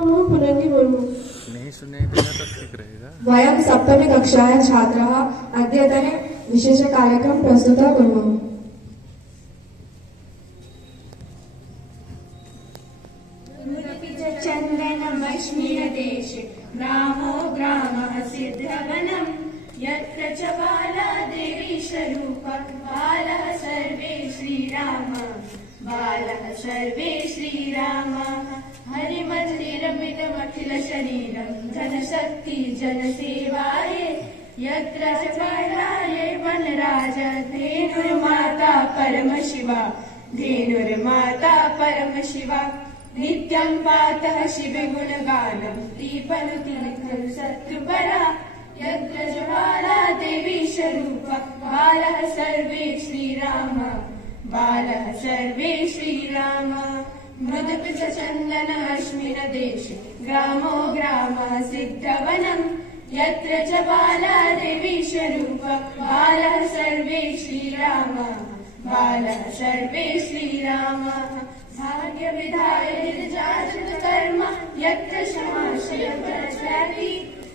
पुनर्नि मुर्मू। नहीं सुनेगा तो ठीक रहेगा। वयं सप्तमी कक्षायाः छात्राः अद्यतने विशेषकार्यक्रमं प्रस्तुतः कुर्मः। चन्दनमश्मीयदेशे ग्रामो ग्रामः सिद्धवनं यत्र च बाला देवी स्वरूपं बालः सर्वे श्रीराम बालः सर्वे श्रीरामः हरिमन्दिरमिदमखिलशरीरं जनशक्ति जनसेवाय यत्र च बालाये वनराज धेनुर्माता परमशिवा धेनुर्माता परमशिवा नित्यं पातः शिवगुणगानं दीपनुति खलु शत्रुपरा यत्र ज्वाला देवी स्वरूपं बालः सर्वे श्रीराम बालः सर्वे श्रीराम मृदुपिचन्दन अश्मिनदेशे ग्रामो ग्रामः सिद्धवनं यत्र च बाला देवी स्वरूपं बालः सर्वे श्रीराम बालः सर्वे श्रीरामः भाग्य विधाय निर्जातु कर्म यत्र क्षमा शिव